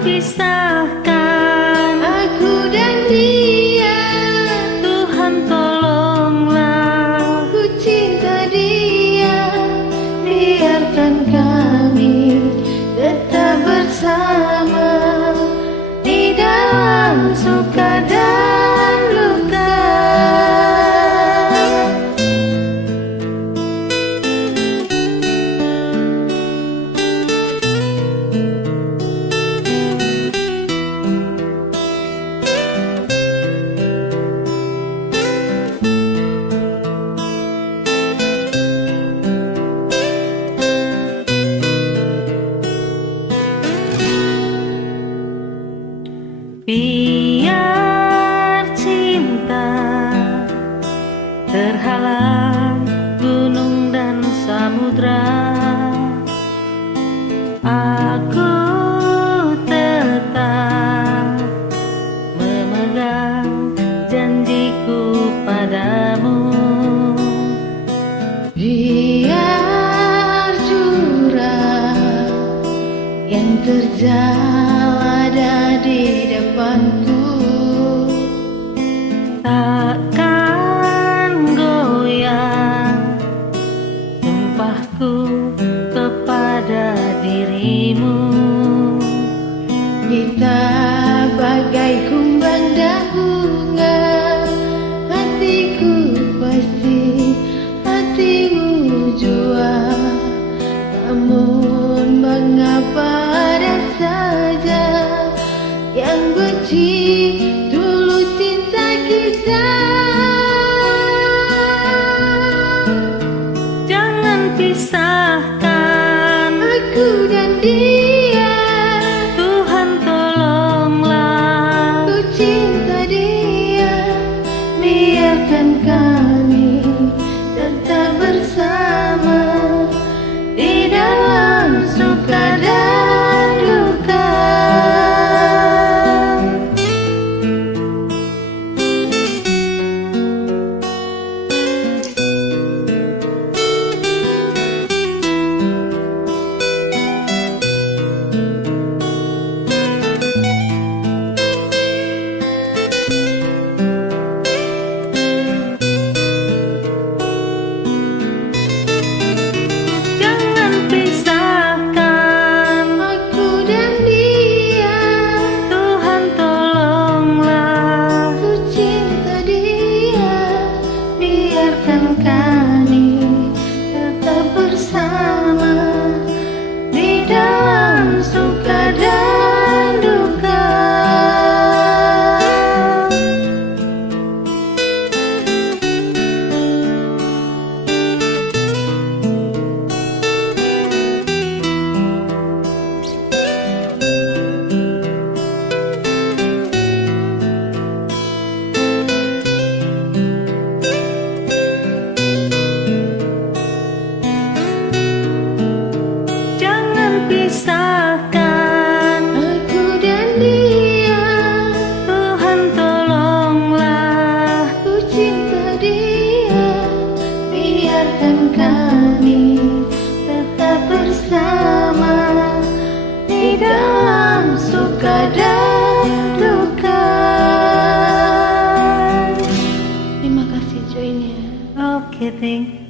pisahkan aku dan dia. Tuhan tolonglah, Ku cinta dia, biarkan kami tetap bersama di dalam suka dan luka. Biar cinta terhalang gunung dan samudra, aku tetap memegang janjiku padamu. Biar jurang yang terjal ada di depanku, takkan goyang sumpahku kepada dirimu. kita bagai kumbang dan bunga, hatiku pasti hatimu jua. Namun mengapa ada saja yang benci dulu cinta kita. Jangan pisahkan Aku dan dia, Tuhan tolonglah, ku cinta dia, biarkan kami tetap bersama di dalam suka dan duka. jangan pisahkan Aku dan dia, Tuhan tolonglah, ku cinta dia, biarkan kami tetap bersama di dalam suka dan duka. Jangan pisahkan Aku dan dia, Tuhan tolonglah, ku cinta dia, biarkan kami tetap bersama di dalam suka dan duka. Terima kasih joinnya. oke, thank you.